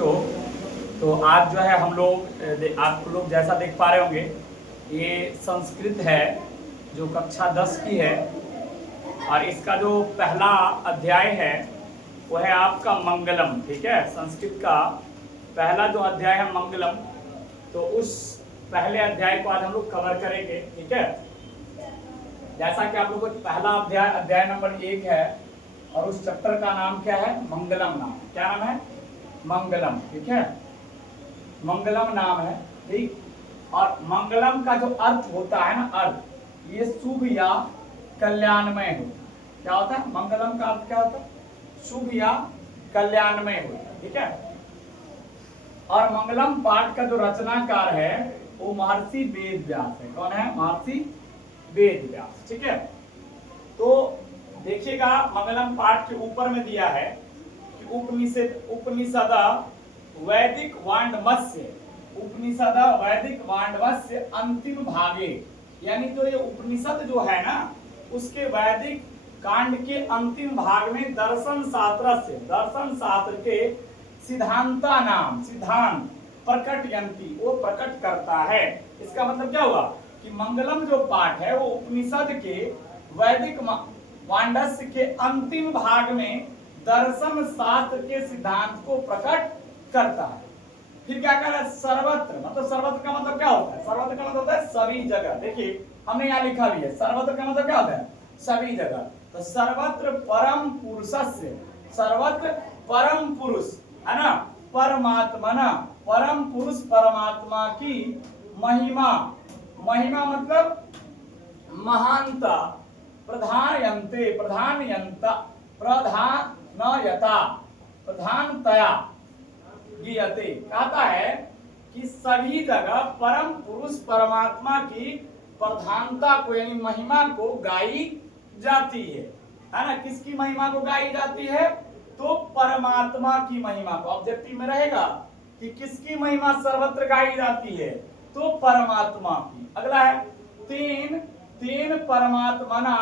बच्चों, तो आज जो है हम लोग आप लोग जैसा देख पा रहे होंगे, ये संस्कृत है जो कक्षा 10 की है और इसका जो पहला अध्याय है वो है आपका मंगलम। ठीक है, संस्कृत का पहला जो अध्याय है मंगलम, तो उस पहले अध्याय को आज हम लोग कवर करेंगे। ठीक है, जैसा कि आप लोगों को पहला अध्याय नंबर 1 है और उस चैप्टर का नाम क्या है? मंगलम नाम। क्या नाम है? मंगलम। ठीक है, मंगलम नाम है। ठीक, और मंगलम का जो अर्थ होता है ना, अर्थ, ये शुभ या कल्याणमय होता है। क्या होता है? मंगलम का अर्थ क्या होता है? शुभ या कल्याणमय होता है। ठीक है, और मंगलम पाठ का जो रचनाकार है वो महर्षि वेद व्यास है। कौन है? महर्षि वेद व्यास। ठीक है, तो देखिएगा मंगलम पाठ के ऊपर में दिया है कि उपनिषद वैदिक वाण्डमस्य, उपनिषद वैदिक वाण्डमस्य अंतिम भागे, यानी तो ये उपनिषद जो है ना उसके वैदिक कांड के अंतिम भाग में दर्शन शास्त्र के सिद्धांता नाम, सिद्धांत प्रकटयंती, वो प्रकट करता है। इसका मतलब क्या हुआ कि मंगलम जो पाठ है वो उपनिषद के वैदिक वाण्डस्य के अंतिम भाग में दर्शन शास्त्र के सिद्धांत को प्रकट करता है। फिर क्या कह रहा है? सर्वत्र, मतलब सर्वत्र का मतलब क्या होता है? सर्वत्र का मतलब होता है सभी जगह। देखिए हमने यहाँ लिखा भी है, सर्वत्र का मतलब क्या होता है? सभी जगह। तो सर्वत्र परम पुरुषस्य, सर्वत्र परम पुरुष है ना, परमात्मना, परम पुरुष परमात्मा की महिमा, महिमा मतलब महानता, प्रधानयंते, प्रधानयंता, प्रधानयता, प्रधानतया गीयते, कहता है कि सभी जगह परम पुरुष परमात्मा की प्रधानता को यानी महिमा को गाई जाती है ना। किसकी महिमा को गाई जाती है? तो परमात्मा की महिमा को। ऑब्जेक्टिव में रहेगा कि किसकी महिमा सर्वत्र गाई जाती है? तो परमात्मा की। अगला है तेन परमात्मना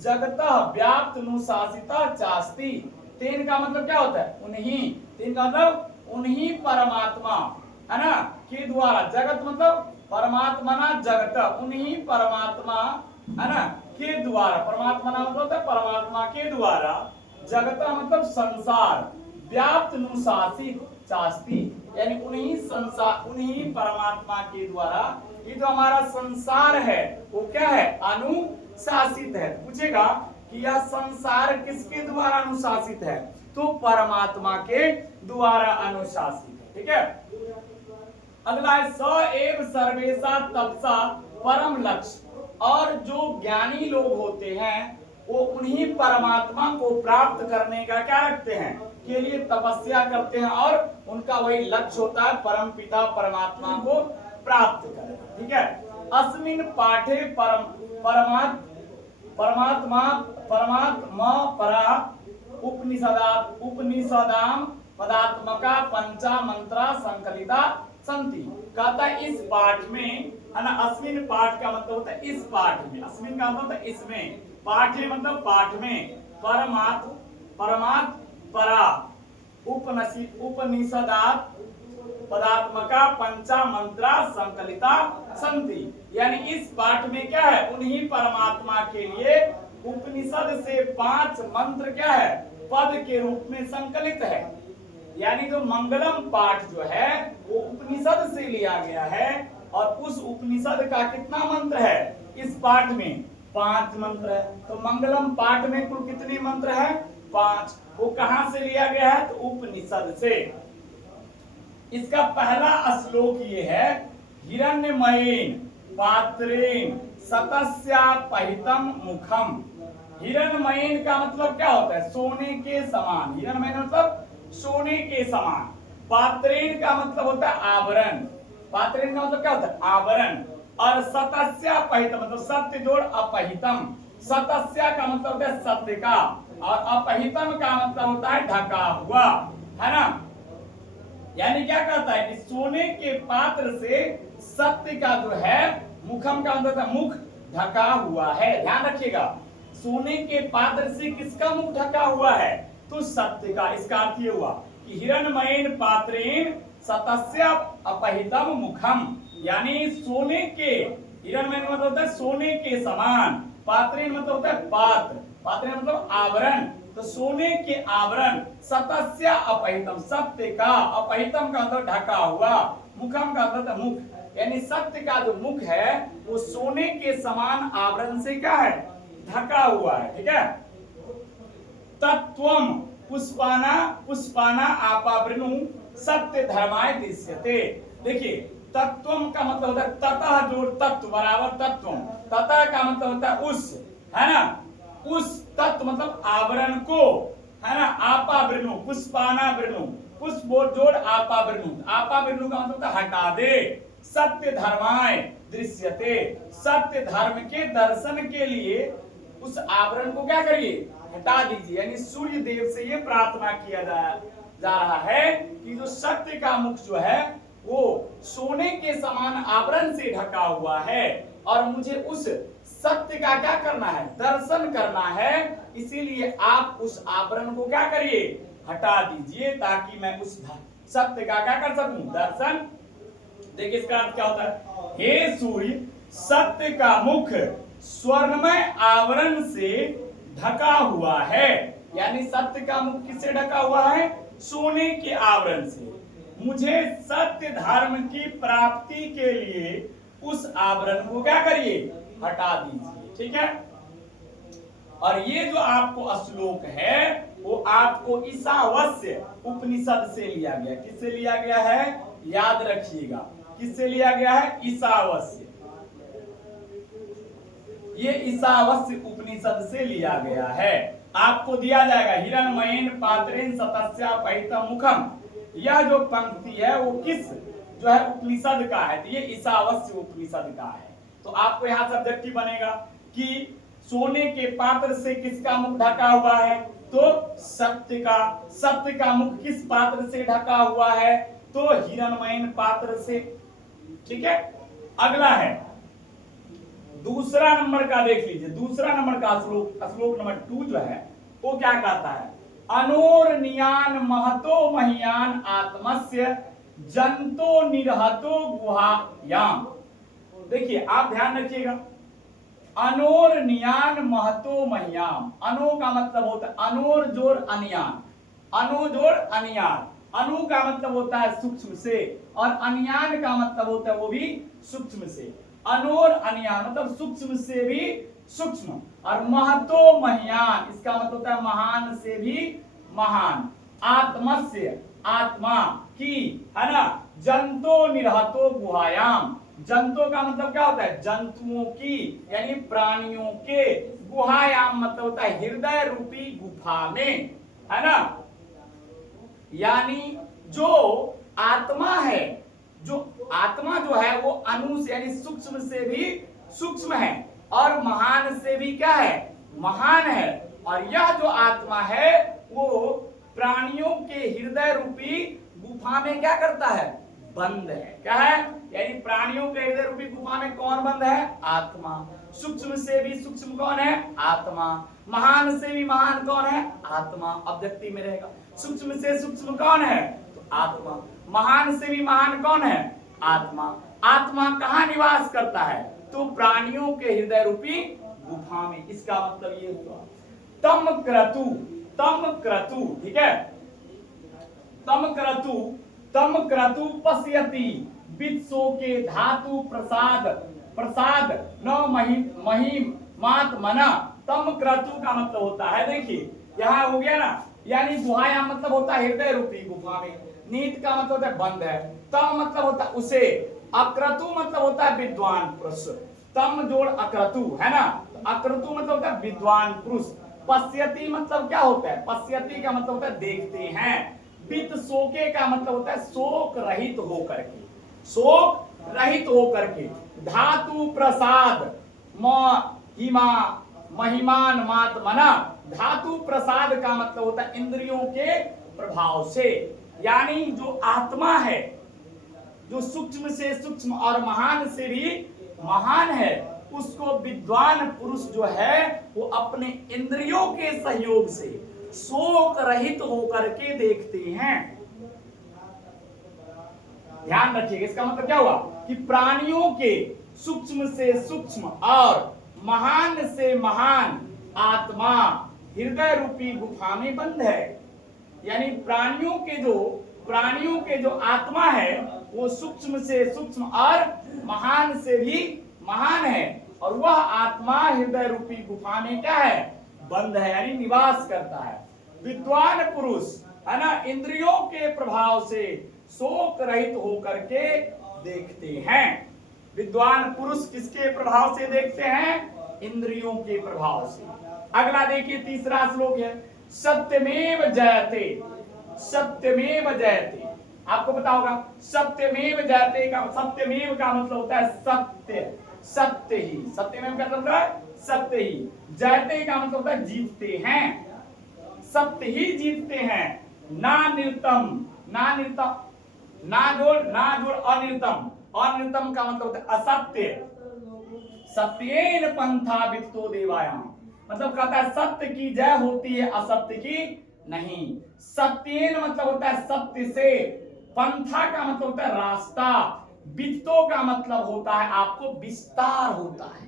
जगतः व्याप्त अनुशासिता चास्ति। तेन का मतलब क्या होता है? उन्हीं, तेन का मतलब उन्हीं परमात्मा है ना के द्वारा, जगत मतलब परमात्मना जगत, उन्हीं परमात्मा है ना के द्वारा, परमात्मा मतलब होता है परमात्मा के द्वारा, जगत मतलब संसार, व्याप्त अनुशासित चास्ति, यानी उन्हीं संसार, उन्हीं परमात्मा के द्वारा ये जो हमारा संसार है वो क्या है? अनुशासित है। पूछेगा कि यह संसार किसके द्वारा अनुशासित है? तो परमात्मा के द्वारा अनुशासित है। ठीक है, अगला है स एव सर्वेशा तपसा परम लक्ष्य, और जो ज्ञानी लोग होते हैं वो उन्हीं परमात्मा को प्राप्त करने का क्या रखते हैं? के लिए तपस्या करते हैं और उनका वही लक्ष्य होता है परम पिता परमात्मा को प्राप्त करना। ठीक है, अस्मिन पाठे परमात्मा परा उपनिषदाम पदात्मका पंचा मंत्रा संकलिता संति। कहता है इस पाठ में है ना, अस्मिन पाठ का मतलब होता है इस पाठ में, अस्मिन का मतलब होता है इसमें, पाठे मतलब पाठ में, परमात्म परा उपनिषदात पदात्मका पंचा मंत्रा संकलिता संति, यानी इस पाठ में क्या है? उन्हीं परमात्मा के लिए उपनिषद से 5 मंत्र क्या है? पद के रूप में संकलित है। यानी जो मंगलम पाठ जो है वो उपनिषद से लिया गया है और उस उपनिषद का कितना मंत्र है? इस पाठ में 5 मंत्र है। तो मंगलम पाठ में कुल कितने मंत्र है? 5। वो कहां से लिया गया है? तो उपनिषद से। इसका पहला श्लोक ये है, हिरण्यमयेन पात्रेण सतस्यापहितम मुखम। हिरण्यमयेन का मतलब क्या होता है? सोने के समान। हिरण्यमयेन मतलब सोने के समान। पात्रेण का मतलब होता है आवरण। पात्रेण का मतलब क्या होता है? आवरण। और सतस्यापहितम मतलब सत्य जोड़ अपहितम। सतस्या का मतलब होता है सत्य का, और अपहितम का मतलब होता है ढका हुआ, है ना। यानी क्या कहता है कि सोने के पात्र से सत्य का जो है मुखम का मतलब मुख ढका हुआ है। ध्यान रखिएगा, सोने के पात्र से किसका मुख ढका हुआ है? तो सत्य का। इसका अर्थ ये हुआ कि हिरण्मयेन पात्रेण सतस्य अपहितम मुखम, यानी सोने के, हिरण्मय मतलब होता है सोने के समान, पात्रेण मतलब होता है पात्र, पात्रेण मतलब आवरण, तो सोने के आवरण, सतस्य अपहितम सत्य का, अपहितम का मतलब ढका हुआ, मुखम का मतलब मुख, यानी सत्य का जो मुख है वो सोने के समान आवरण से क्या है, ढका हुआ है। ठीक है। तत्वम पुष्पाना पुष्पाना आपावृणु सत्य धर्माय दृश्यते। देखिए तत्वम का मतलब होता है ततः जोड़ तत्व बराबर तत्वम, ततः का मतलब होता है उस, है ना, उस तत्व मतलब आवरण को, है ना, आपावृणु पुष्पाना वृणु, पुष्प जोड़ आपावृणु, आपावृणु का मतलब होता है हटा दे, सत्य धर्माय दृश्यते, सत्य धर्म के दर्शन के लिए उस आवरण को क्या करिए, हटा दीजिए। यानी सूर्य देव से ये प्रार्थना किया जा रहा है कि जो सत्य का मुख जो है वो सोने के समान आवरण से ढका हुआ है और मुझे उस सत्य का क्या करना है, दर्शन करना है, इसीलिए आप उस आवरण को क्या करिए, हटा दीजिए, ताकि मैं उस सत्य का क्या कर सकूं, दर्शन। देखिए इसका अर्थ क्या होता है, हे सूर्य सत्य का मुख स्वर्णमय आवरण से ढका हुआ है, यानी सत्य का मुख किससे ढका हुआ है, सोने के आवरण से, मुझे सत्य धर्म की प्राप्ति के लिए उस आवरण को क्या करिए, हटा दीजिए। ठीक है। और ये जो आपको श्लोक है वो आपको ईशावास्य उपनिषद से लिया गया, किससे लिया गया है, याद रखिएगा, किससे लिया गया है, ईशावास्य, ये ईशावास्य उपनिषद से लिया गया है। आपको दिया जाएगा हिरण्मयेन पात्रेण सतस्य अपहितम मुखम, यह जो पंक्ति है वो किस जो है उपनिषद का है, तो ये ईशावास्य उपनिषद का है। तो आपको यहाँ सब्जेक्टिव बनेगा कि सोने के पात्र से किसका मुख ढका हुआ है, तो सत्य का, सत्य का मुख किस पात्र से ढका हुआ है, तो हिरण्मयेन पात्र से। ठीक है। अगला है दूसरा नंबर का, देख लीजिए दूसरा नंबर का श्लोक, श्लोक नंबर 2 जो है वो क्या कहता है, अनोरनियान महतो महियान आत्मस्य जंतो निरहतो गुहायाम। देखिए आप ध्यान रखिएगा, अनोर नियान महतो महियाम, अनो का मतलब होता है अनोर जोड़ अनियान, अनु जोड़ अनियान, अनु का मतलब होता है सूक्ष्म से और अनियान का मतलब होता है वो भी सूक्ष्म से, अनोर अनियान मतलब सूक्ष्म से भी सूक्ष्म, और महतो महियान इसका मतलब होता है महान से भी महान, आत्मस्य आत्मा की, है ना, जंतो निरहतो गुहायाम, जंतु का मतलब क्या होता है, जंतुओं की यानी प्राणियों के, गुहायाम मतलब होता है हृदय रूपी गुफा में, है ना, यानी जो आत्मा है, जो आत्मा जो है वो अनु से यानी सूक्ष्म से भी सूक्ष्म है और महान से भी क्या है, महान है, और यह जो आत्मा है वो प्राणियों के हृदय रूपी गुफा में क्या करता है, बंद है, क्या है, यानी प्राणियों के हृदय रूपी गुफा में कौन बंद है, आत्मा, सूक्ष्म से भी सूक्ष्म कौन है, आत्मा, महान से भी महान कौन है, आत्मा, ऑब्जेक्टिव में रहेगा, सूक्ष्म से सूक्ष्म कौन है, तो आत्मा, महान से भी महान कौन है, आत्मा, आत्मा कहाँ निवास करता है, तो प्राणियों के हृदय रूपी गुफा में, इसका मतलब ये हुआ। तम क्रतु, तम क्रतु, ठीक है, तम क्रतु पश्यति वित्सो के धातु प्रसाद, प्रसाद न महिम मात मना, तम क्रतु का मतलब होता है, देखिए यहाँ हो गया ना, यानी गुहाया मतलब होता है हृदय रूपी गुफा में, नीत का मतलब होता है बंद है, तम मतलब होता है उसे, अक्रतु मतलब होता है विद्वान पुरुष, तम जोड़ अक्रतु, है ना, तो अक्रतु मतलब होता है विद्वान पुरुष, पश्यति मतलब क्या होता है, पश्यति का मतलब होता है देखते हैं, वित्त शोके का मतलब होता है शोक रहित होकर के, शोक रहित होकर के, धातु प्रसाद महिमा महिमान मात मना, धातु प्रसाद का मतलब होता है इंद्रियों के प्रभाव से, यानी जो आत्मा है जो सूक्ष्म से सूक्ष्म और महान से भी महान है, उसको विद्वान पुरुष जो है वो अपने इंद्रियों के सहयोग से शोक रहित होकर के देखते हैं, ध्यान रखिएगा, इसका मतलब क्या हुआ कि प्राणियों के सूक्ष्म से सूक्ष्म और महान से महान आत्मा हृदय रूपी गुफा में बंद है। यानी प्राणियों के जो आत्मा है वो सूक्ष्म से सूक्ष्म और महान से भी महान है, और वह आत्मा हृदय रूपी गुफा में क्या है, बंद है, यानी निवास करता है। विद्वान पुरुष है ना इंद्रियों के प्रभाव से शोक रहित होकर के देखते हैं। विद्वान पुरुष किसके प्रभाव से देखते हैं, इंद्रियों के प्रभाव से। अगला देखिए तीसरा श्लोक है, सत्यमेव जयते, सत्यमेव जयते। आपको पता होगा सत्यमेव जयते का, सत्यमेव का मतलब होता है सत्य, सत्य ही, सत्यमेव का मतलब है सत्य ही, जयते का मतलब होता है जीतते हैं, सत्य ही जीतते हैं। ना निर्तम, ना निर्तम, ना जोड़ अनिर्तम, अनिर्तम का मतलब होता है असत्य, सत्येन पंथा वित्तो देवायाम, मतलब कहता है सत्य की जय होती है असत्य की नहीं। सत्येन मतलब होता है सत्य से, पंथा का मतलब होता है रास्ता, वित्तो का मतलब होता है आपको विस्तार होता है।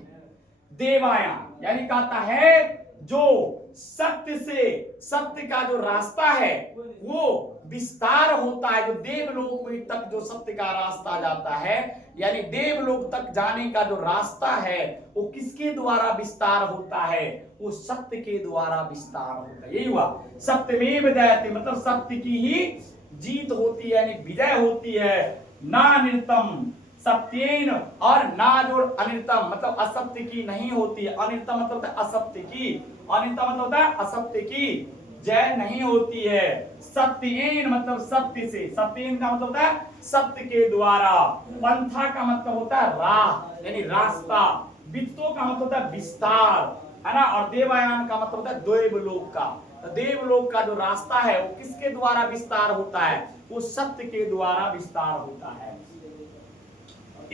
देवायाम यानी कहता है जो सत्य से, सत्य का जो रास्ता है वो विस्तार होता है, जो देवलोक तक जो सत्य का रास्ता जाता है, यानी देवलोक तक जाने का जो रास्ता है वो किसके द्वारा विस्तार होता है, वो सत्य के द्वारा विस्तार होता है। यही हुआ सत्यमेव जयते, मतलब सत्य की ही जीत होती है, यानी विजय होती है। ना निर्तम, सत्येन और ना जोड़ अनिर्तम, मतलब असत्य की नहीं होती है, अनिर्तम मतलब होता है असत्य की, अनिर्तम मतलब होता है असत्य की जय नहीं होती है। सत्येन मतलब सत्य से, सत्येन का मतलब होता है सत्य के द्वारा, पंथा का मतलब होता है राह यानी रास्ता, वित्तो का मतलब होता है विस्तार, है ना, और देवायाम का मतलब होता है देवलोक का। तो देवलोक का जो रास्ता है वो किसके द्वारा विस्तार होता है, वो सत्य के द्वारा विस्तार होता है।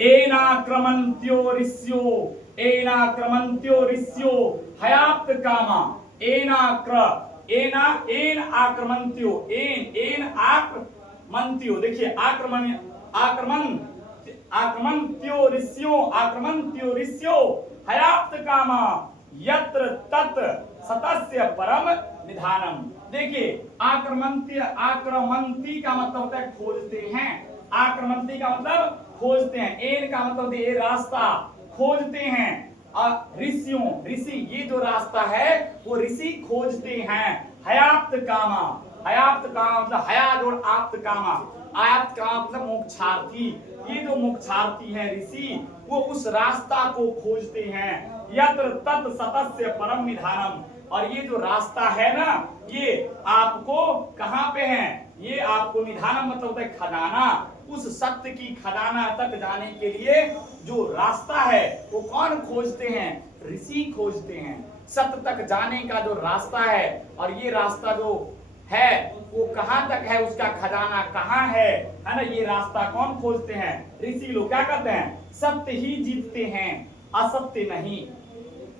एनाक्रमन्त्यो ऋष्यो, एनाक्रमन्त्यो ऋष्यो हयाप्त कामा, एन आक्रमन्त्यो, एन आक्रमन्त्यो, देखिए आक्रमन्त्यो ऋष्यो हयाप्त कामा यत्र तत् सतस्य परम निधानम। देखिए आक्रमन्ती का मतलब होता है खोजते हैं, आक्रमन्ती का मतलब खोजते हैं, एन का मतलब ये रास्ता खोजते हैं, और ऋषि ये जो रास्ता है वो ऋषि खोजते हैं। हयाप्त कामा, हयाप्त कामा मतलब हया जोड़ आप्त कामा, आप्त कामा मतलब मोक्षार्थी, ये जो मोक्षार्थी है ऋषि वो उस रास्ता को खोजते हैं। यत्र तत् सतस्य परम निधानम, और ये जो रास्ता है ना ये आपको कहां पे है, ये आपको निधानम मतलब होता है खजाना, उस सत्य की खजाना तक जाने के लिए जो रास्ता है वो कौन खोजते हैं, ऋषि खोजते हैं। सत्य तक जाने का जो रास्ता है, और ये रास्ता जो है वो कहां तक है, उसका खजाना कहां है ना, ये रास्ता कौन खोजते हैं, ऋषि लोग। क्या कहते हैं, सत्य ही जीतते हैं असत्य नहीं,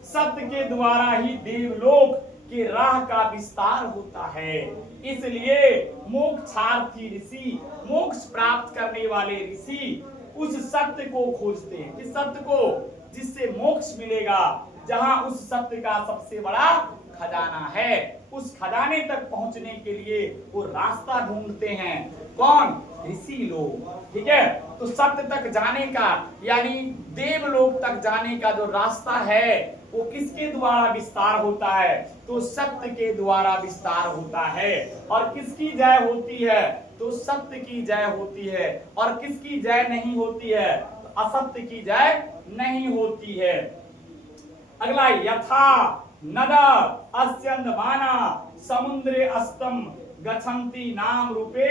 सत्य के द्वारा ही देवलोक के राह का विस्तार होता है। इसलिए मोक्षार्थी ऋषि, मोक्ष प्राप्त करने वाले ऋषि उस सत्य को खोजते हैं, इस सत्य को जिससे मोक्ष मिलेगा, जहां उस सत्य का सबसे बड़ा खजाना है, उस खजाने तक पहुंचने के लिए वो रास्ता ढूंढते हैं। कौन, ऋषि लोग। ठीक है, तो सत्य तक जाने का यानी देवलोक तक जाने का जो रास्ता है वो किसके द्वारा विस्तार होता है, तो सत्य के द्वारा विस्तार होता है। और किसकी जय होती है, तो सत्य की जय होती है। और किसकी जय नहीं होती है, तो असत्य की जय नहीं होती है। अगला, यथा नदा अस्यन्दमाना समुद्रे अस्तम गच्छन्ति नाम रूपे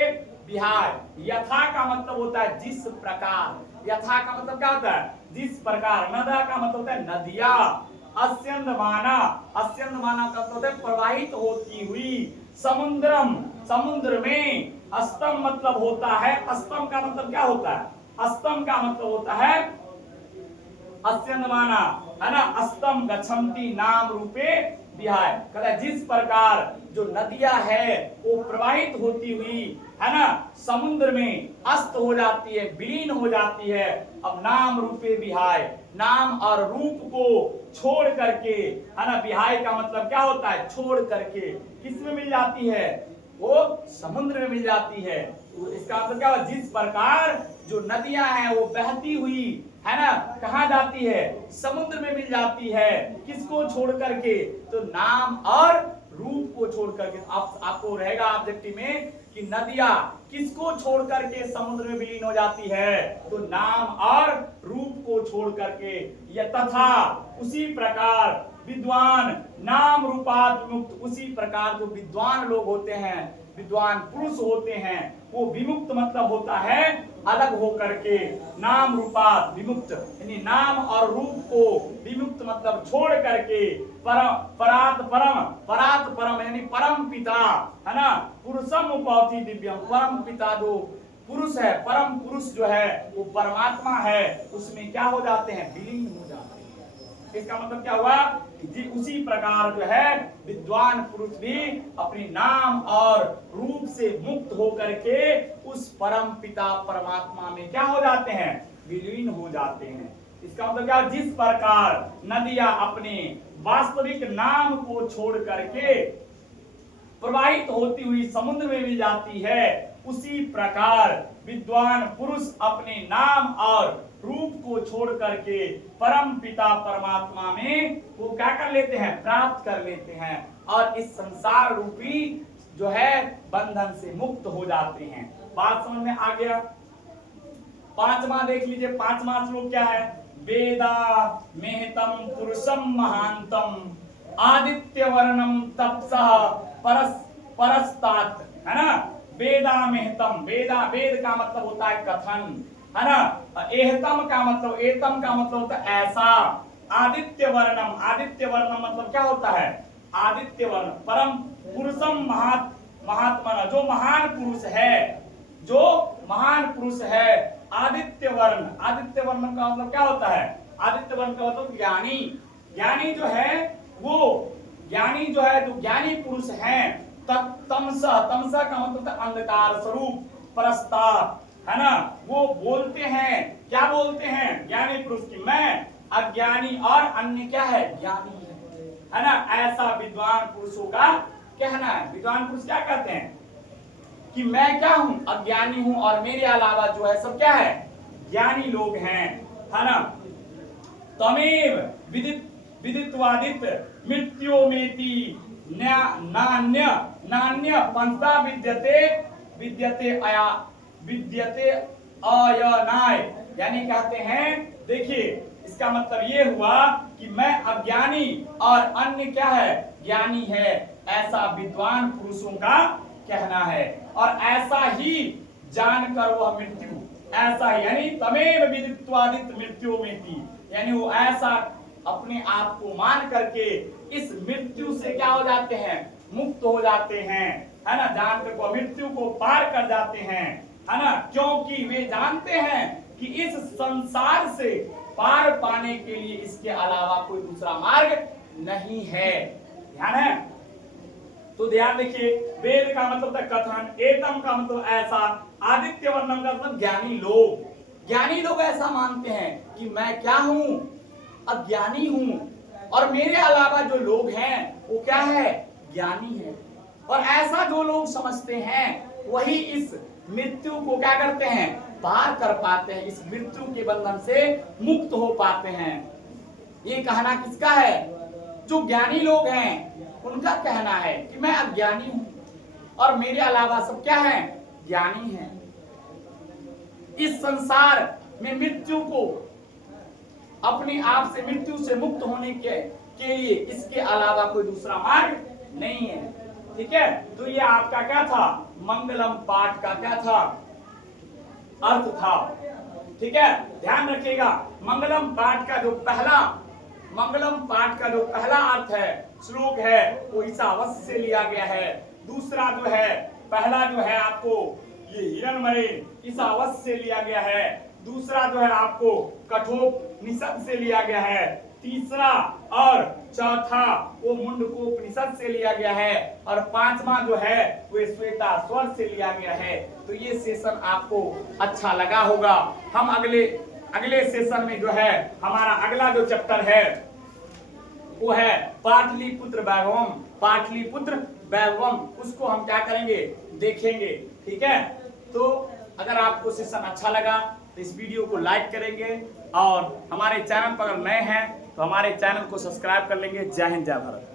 विहार। यथा का मतलब होता है जिस प्रकार, यथा का मतलब क्या होता है, जिस प्रकार। नदा का मतलब होता है नदियां, अस्यन्दमाना, अस्यन्दमाना का मतलब होता है प्रवाहित होती हुई, समुद्रम समुद्र में, अस्तम मतलब होता है, अस्तम का मतलब क्या होता है, अस्तम का मतलब होता है अस्यन्दमाना, है ना, अस्तम गच्छन्ति नाम रूपे विहाय। कहता है जिस प्रकार जो नदियां है वो प्रवाहित होती हुई है ना, समुद्र में अस्त हो जाती है, विलीन हो जाती है। अब नाम रूपे विहाय, नाम और रूप को छोड़ करके, है ना, विहाय का मतलब क्या होता है, छोड़ करके, किस में मिल जाती है, वो समुद्र में मिल जाती है। तो इसका मतलब क्या हुआ, जिस प्रकार जो नदियां हैं वो बहती हुई, है ना, कहाँ जाती है, समुद्र में मिल जाती है, किसको छोड़ करके, तो नाम और रूप को छोड़ करके। आपको रहेगा ऑब्जेक्टिव में कि नदियां किसको छोड़ करके समुद्र में विलीन हो जाती है, तो नाम और रूप को छोड़ करके। यह तथा उसी प्रकार विद्वान नाम रूपात विमुक्त, उसी प्रकार जो विद्वान लोग होते हैं, विद्वान पुरुष होते हैं, वो विमुक्त मतलब होता है अलग होकर के, नाम रूपात विमुक्त यानी नाम और रूप को विमुक्त मतलब छोड़ करके, परात परम यानी परम पिता, है ना, पुरुषम उपौति दिव्यम, परम पिता जो पुरुष है, परम पुरुष जो है वो परमात्मा है, उसमें क्या हो जाते हैं, विलीन हो जाते हैं। इसका मतलब क्या हुआ कि उसी प्रकार जो है विद्वान पुरुष भी अपने नाम और रूप से मुक्त होकर के उस परम पिता परमात्मा में क्या हो जाते हैं, विलीन हो जाते हैं। इसका मतलब क्या, जिस प्रकार नदियां अपने वास्तविक नाम को छोड़ करके प्रवाहित होती हुई समुद्र में मिल जाती है, उसी प्रकार विद्वान पुरुष अपने नाम और रूप को छोड़ करके परम पिता परमात्मा में वो क्या कर लेते हैं, प्राप्त कर लेते हैं, और इस संसार रूपी जो है बंधन से मुक्त हो जाते हैं। बात समझ में आ गया। पांचवा देख लीजिए, पांचवा श्लोक क्या है, वेदा मेहतम पुरुषम महांतम आदित्य वर्णम तपसः परस्तात, है ना, वेदा मेहतम, वेदा वेद का मतलब होता है कथन, है ना, एहतम का मतलब, एतम का मतलब होता है ऐसा, आदित्य वर्णम, आदित्य वर्णम मतलब क्या होता है, आदित्य वर्ण, परम पुरुषम महात्मा, जो महान पुरुष है, जो महान पुरुष है, आदित्य वर्ण, आदित्य वर्ण का मतलब क्या होता है, आदित्य वर्ण का मतलब ज्ञानी, ज्ञानी जो है वो, ज्ञानी जो है, जो ज्ञानी पुरुष हैं, तमसा, तमसा का मतलब अंधकार स्वरूप, परस्ताप, है ना, वो बोलते हैं, क्या बोलते हैं, ज्ञानी पुरुष की मैं अज्ञानी और अन्य क्या है, ज्ञानी है ना, ऐसा विद्वान पुरुषों का कहना है। विद्वान पुरुष क्या कहते हैं कि मैं क्या हूं, अज्ञानी हूं, और मेरे अलावा जो है सब क्या है, ज्ञानी लोग हैं, है ना। तमेव विदित्वादित मृत्योमेति नान्य नान्य पंथा विद्यते विद्यते अयनाय, यानी कहते हैं, देखिए इसका मतलब ये हुआ कि मैं अज्ञानी और अन्य क्या है, ज्ञानी है, ऐसा विद्वान पुरुषों का कहना है। और ऐसा ही जानकर वह मृत्यु, ऐसा यानी तमेव विदित्वादित मृत्योमेति, यानी वो ऐसा अपने आप को मान करके इस मृत्यु से क्या हो जाते हैं, मुक्त हो जाते हैं, है ना, जानकर वो मृत्यु को पार कर जाते हैं, है ना, क्योंकि वे जानते हैं कि इस संसार से पार पाने के लिए इसके अलावा कोई दूसरा मार्ग नहीं है। ध्यान है, तो ध्यान देखिए, वेद का मतलब कथन, एतम का मतलब ऐसा, आदित्य वर्णम का मतलब ज्ञानी लोग, ज्ञानी लोग ऐसा मानते हैं कि मैं क्या हूं, अज्ञानी हूं, और मेरे अलावा जो लोग हैं वो क्या है, ज्ञानी है। और ऐसा जो लोग समझते हैं वही इस मृत्यु को क्या करते हैं, पार कर पाते हैं, इस मृत्यु के बंधन से मुक्त हो पाते हैं। ये कहना किसका है, जो ज्ञानी लोग हैं उनका कहना है कि मैं अज्ञानी हूं और मेरे अलावा सब क्या है, ज्ञानी हैं। इस संसार में मृत्यु को, अपने आप से मृत्यु से मुक्त होने के लिए इसके अलावा कोई दूसरा मार्ग नहीं है। ठीक है, तो ये आपका क्या था, मंगलम पाठ का क्या था, अर्थ था। ठीक है, ध्यान रखिएगा, मंगलम पाठ का जो पहला, मंगलम पाठ का जो पहला अर्थ है, श्लोक है, वो ईसावास्य से लिया गया है। दूसरा जो है, पहला जो है आपको ये हिरण्मयी ईसावास्य से लिया गया है। दूसरा जो है आपको कठोपनिषद से लिया गया है। तीसरा और चौथा वो मुंडकोपनिषद से लिया गया है और पांचवा जो है वो श्वेताश्वर से लिया गया है। तो ये सेशन आपको अच्छा लगा होगा। हम अगले सेशन में जो है हमारा अगला जो चैप्टर है वो है पाटलिपुत्र वैभवम। पाटलिपुत्र वैभवम उसको हम क्या करेंगे, देखेंगे। ठीक है, तो अगर आपको सेशन अच्छा लगा तो इस वीडियो को लाइक करेंगे और हमारे चैनल पर अगर नए हैं तो हमारे चैनल को सब्सक्राइब कर लेंगे। जय हिंद, जय भारत।